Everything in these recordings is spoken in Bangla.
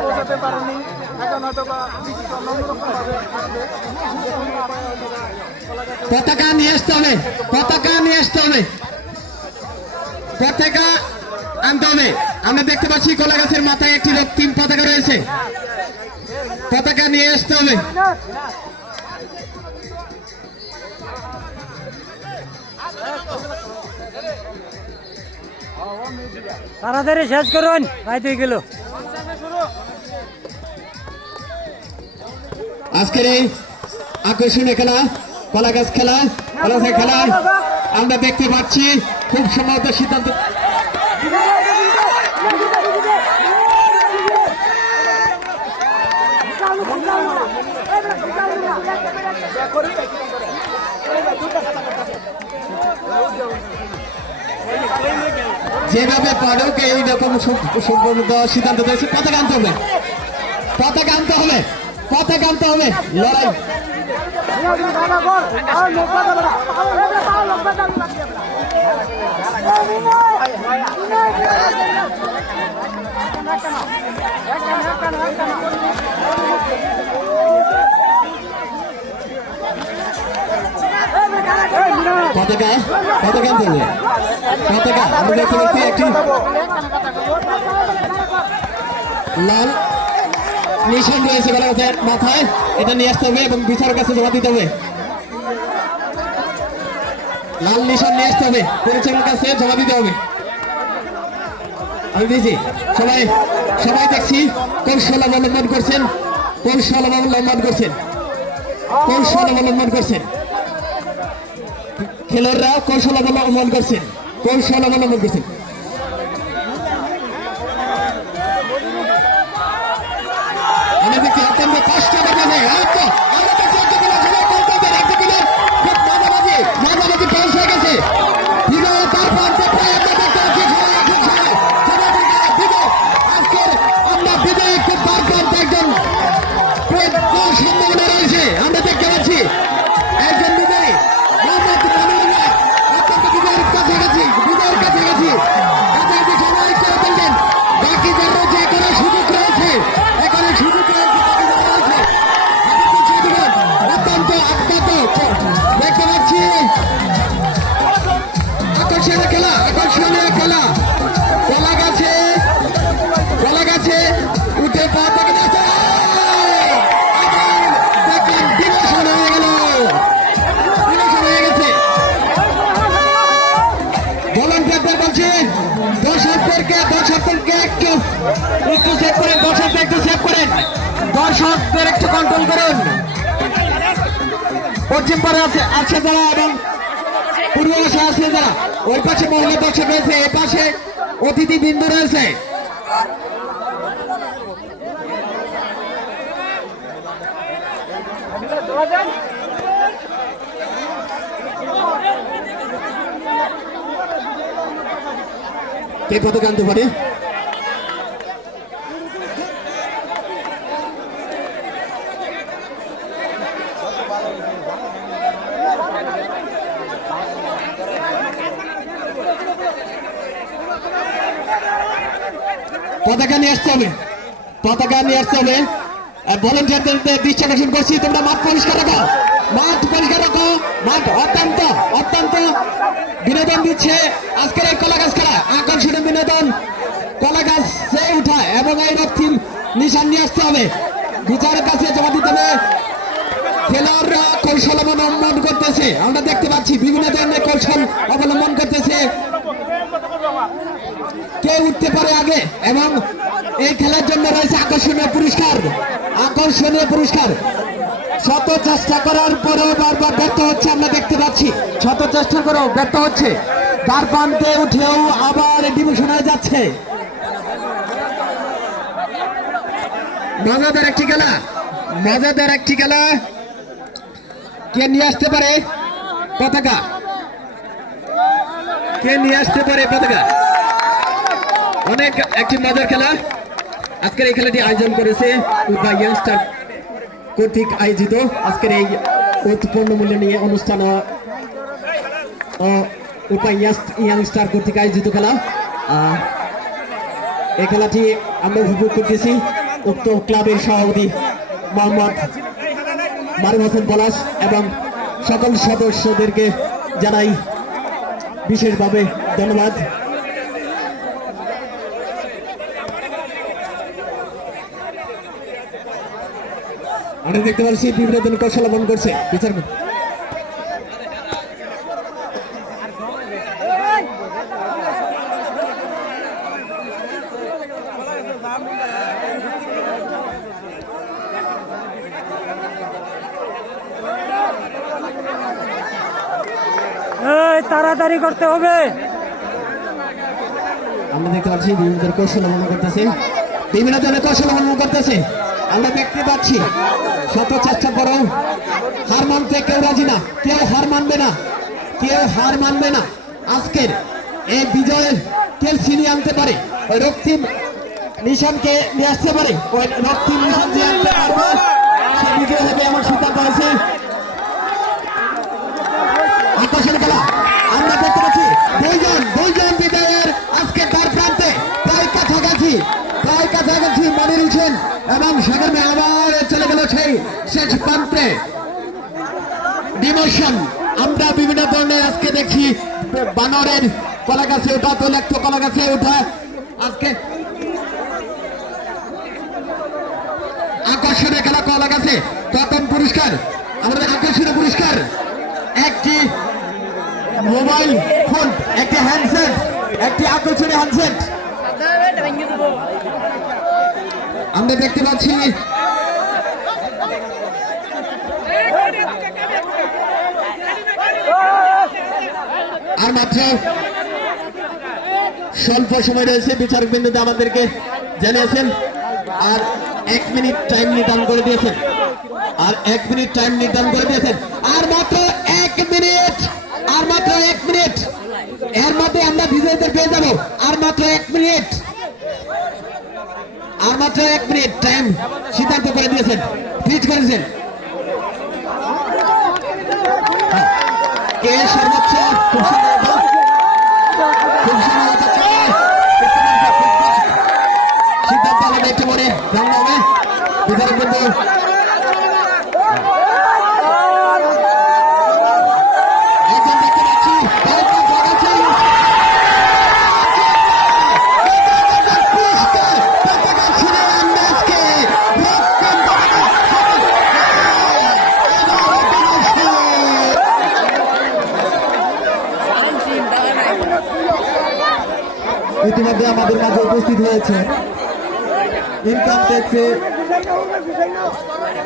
পৌঁছাতে পারেনি এখন হয়তো পতাকা নিয়ে আসতে হবে, পতাকা নিয়ে আসতে হবে, পতাকা আনতে হবে। আমরা দেখতে পাচ্ছি কলা গাছের মাথায় একটি রক্তিম পতাকা রয়েছে, পতাকা নিয়ে আসতে হবে। তাড়াতাড়ি শেষ করুন, রাইত হয়ে গেল। আজকের এই আকর্ষণীয় খেলা কলা গাছ খেলা, কলা গাছ খেলা আমরা দেখতে পাচ্ছি খুব সম্ভবত সিদ্ধান্ত যেভাবে পারুক এইরকম সিদ্ধান্ত দিয়েছে। পতাকা আনতে হবে, পতাকা আনতে হবে, পতাকা আনতে হবে। লড়াই পতাকা, পতাকা আনতে হবে, পতাকা। আমরা দেখতে পাচ্ছি একটি লাল নিশান রয়েছে কলা গাছের মাথায়, এটা নিয়ে আসতে হবে এবং বিচারের কাছে জমা দিতে হবে। লাল নিশান নিয়ে আসতে হবে, পরিচালকের কাছে জমা দিতে হবে। আমি দিয়েছি, সবাই সবাই দেখছি কৌশল অবলম্বন করছেন, কৌশল অবলম্বন করছেন, কৌশল অবলম্বন করছেন। খেলোয়াড়রা কৌশল অবলম্বন করছেন, কৌশল অবলম্বন করছেন। আমি দেখছি অত্যন্ত কষ্ট দেখা যায়। মাঝামাঝি পাশ হয়ে গেছে, আমরা বিজয়ী খুব বারবার একজন সম্ভাবনা রয়েছে। আমরা দেখতে পাচ্ছি একজন বিজয়ী অত্যন্ত বিজয়ের কাছাকাছি, বিজয়ের কাছাকাছি সবাই করে বলবেন। বাকি যারা যে কোনো সুযোগ রয়েছে, এখানে সুযোগ রয়েছে, অত্যন্ত আত্মাত দেখতে পাচ্ছি। আকর্ষণীয় খেলা, আকর্ষণীয় খেলা কলা গাছে, কলা গাছে উঠে পা থেকে বিবেচন হয়ে গেল, বিবেচন হয়ে গেছে। ভলান্টিয়ারদের বলছে দর্শকদেরকে একটু সেভ করেন, দর্শকদের একটু সেভ করেন, দর্শকদের একটু কন্ট্রোল করুন। পশ্চিম পাড়ে আছে যারা এবং পূর্ব পাশে আছে যারা, ওই পাশে মহিলা দর্শক রয়েছে, এই পাশে অতিথি বিন্দু রয়েছে। কে পতাকা আনতে পারে? পতাকা নিয়ে আসতে হবে, পতাকা নিয়ে আসতে হবে। ভলেন্টিয়ারদের দৃষ্টি আকর্ষণ করছি, তোমরা মাঠ পরিষ্কার রাখো, মাঠ পরিষ্কার রাখো। মাঠ অত্যন্ত অত্যন্ত বিনোদন দিচ্ছে আজকের এই কলা গাছ খেলা, আকর্ষণীয় বিনোদন। কলা গাছে উঠা এবং এই রক্তিম নিশান নিয়ে আসতে হবে, বিচারের কাছে জমা দিতে হবে। খেলোয়াড়রা কৌশল অবলম্বন করতেছে, আমরা দেখতে পাচ্ছি বিভিন্ন ধরনের কৌশল অবলম্বন করতেছে। কে উঠতে পারে আগে, এবং এই খেলার জন্য রয়েছে আকর্ষণীয় পুরস্কার, আকর্ষণীয় পুরস্কার। শত চেষ্টা করার পরেও বারবার ব্যর্থ হচ্ছে, আমরা দেখতে পাচ্ছি শত চেষ্টা করেও ব্যর্থ হচ্ছে। তার প্রান্তে উঠেও আবার ডিভিশন হয়ে যাচ্ছে। মজাদার একটি খেলা, মজাদার একটি খেলা। কে নিয়ে আসতে পারে পতাকা, কে নিয়ে আসতে পারে পতাকা? অনেক একটি মজার খেলা। আজকের এই খেলাটি আয়োজন করেছে উদ্বা ইয়াংস্টার কর্তৃক আয়োজিত। আজকের এই উৎপন্ন মূল্য নিয়ে অনুষ্ঠান উপায় ইয়াংস্টার কর্তৃক আয়োজিত খেলা। এই খেলাটি আমরা উপভোগ করতেছি। উক্ত ক্লাবের সভাপতি মোহাম্মদ মারুফ হোসেন পলাশ এবং সকল সদস্যদেরকে জানাই বিশেষভাবে ধন্যবাদ। আমরা দেখতে পাচ্ছি বিভিন্ন ধরনের কৌশল অবলম্বন করছে বিচারপতি। এই তাড়াতাড়ি করতে হবে। আমরা দেখতে পাচ্ছি বিভিন্ন ধরনের কৌশল অবলম্বন করতেছে, বিভিন্ন ধরনের কৌশল অবলম্বন করতেছে। আমরা দেখতে পাচ্ছি শত চেষ্টা করো হার মানতে কেউ রাজি না, কেউ হার মানবে না, কেউ হার মানবে না। আজকের এই বিজয়ের কেউ ছিনিয়ে আনতে পারে, ওই রক্তিম নিশানকে নিয়ে আসতে পারে, ওই রক্তিম নিশান দিয়ে আনতে পারবে, সে বিজয় হবে এমন সিদ্ধান্ত হয়েছে। আকর্ষণ খেলা আমরা দেখতে পাচ্ছি দুইজন বিজয়ের আজকে তার প্রান্তে প্রায় কাছাকাছি মনির হোসেন এবং সাগর মেয়ে আবার চলে গেল সেই শেষ প্রান্তে। ডিমোশন আমরা বিভিন্ন ধরনের আজকে দেখি, বানরের কলা গাছে ওঠা, তৈলাক্ত কলা গাছে ওঠা, আজকে আকর্ষণীয় খেলা কলা গাছে প্রথম পুরস্কার, আমাদের আকর্ষণীয় পুরস্কার একটি মোবাইল ফোন, একটি হ্যান্ডসেট, একটি আকর্ষণীয় হ্যান্ডসেট আমরা দেখতে পাচ্ছি। আর মাত্র স্বল্প সময় রয়েছে, বিচারক বিন্দুতে আমাদেরকে জানিয়েছেন আর 1 মিনিট টাইম নির্ধারণ করে দিয়েছেন, আর 1 মিনিট টাইম নির্ধারণ করে দিয়েছেন, আর মাত্র 1 মিনিট, আর মাত্র 1 মিনিট, এর মধ্যে আমরা বিজয়ীদের পেয়ে যাব। আর মাত্র 1 মিনিট, আর মাত্র 1 মিনিট টাইম সিদ্ধান্ত করে দিয়েছেন, ফিক্স করেছেন। কে সর্বোচ্চ সিদ্ধান্ত হবে একটু পরে জানা হবে। বিচারক বিন্দু ইতিমধ্যে আমাদের মাঝে উপস্থিত হয়েছে ইনকাম ট্যাক্সে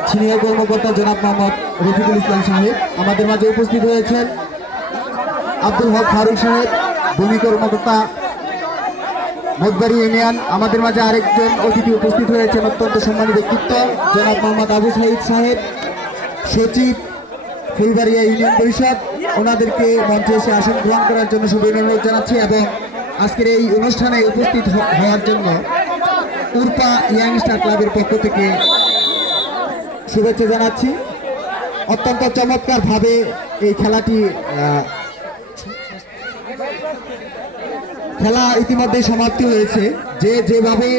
সিনিয়র কর্মকর্তা জনাব মোহাম্মদ রফিকুল ইসলাম সাহেব, আমাদের মাঝে উপস্থিত হয়েছেন আব্দুল হক ফারুক সাহেব, ভূমি কর্মকর্তা মধ্যবাড়ি ইউনিয়ন। আমাদের মাঝে আরেকজন অতিথি উপস্থিত হয়েছেন অত্যন্ত সম্মানী ব্যক্তিত্ব জনাব মোহাম্মদ আবু সাইদ সাহেব, সচিব ফুলবাড়িয়া ইউনিয়ন পরিষদ। ওনাদেরকে মঞ্চে এসে আসন গ্রহণ করার জন্য শুভ অনুরোধ জানাচ্ছি এবং আজকের এই অনুষ্ঠানে উপস্থিত হওয়ার জন্য উরপা ইয়াংস্টার ক্লাবের পক্ষ থেকে শুভেচ্ছা জানাচ্ছি। অত্যন্ত চমৎকার ভাবে এই খেলাটি খেলা ইতিমধ্যে সমাপ্তি হয়েছে। যেভাবে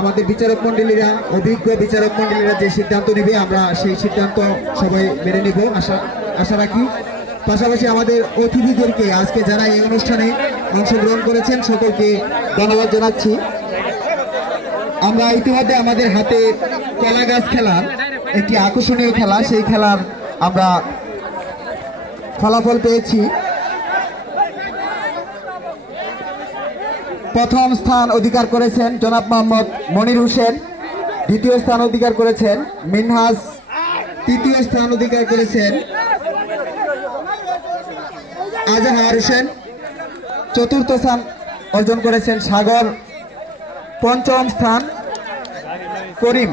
আমাদের বিচারক মন্ডলীরা, অভিজ্ঞ বিচারক মন্ডলীরা যে সিদ্ধান্ত নেবে আমরা সেই সিদ্ধান্ত সবাই মেনে নেব আশা রাখি। পাশাপাশি আমাদের অতিথিদেরকে আজকে যারা এই অনুষ্ঠানে অংশগ্রহণ করেছেন সকলকে ধন্যবাদ জানাচ্ছি। আমরা ইতিমধ্যে আমাদের হাতে কলা গাছ খেলার একটি আকর্ষণীয় খেলা, সেই খেলার আমরা ফলাফল পেয়েছি। প্রথম স্থান অধিকার করেছেন জনাব মোহাম্মদ মনির হোসেন, দ্বিতীয় স্থান অধিকার করেছেন মিনহাজ, তৃতীয় স্থান অধিকার করেছেন আজহার হোসেন, চতুর্থ স্থান অর্জন করেছেন সাগর, পঞ্চম স্থান করিম।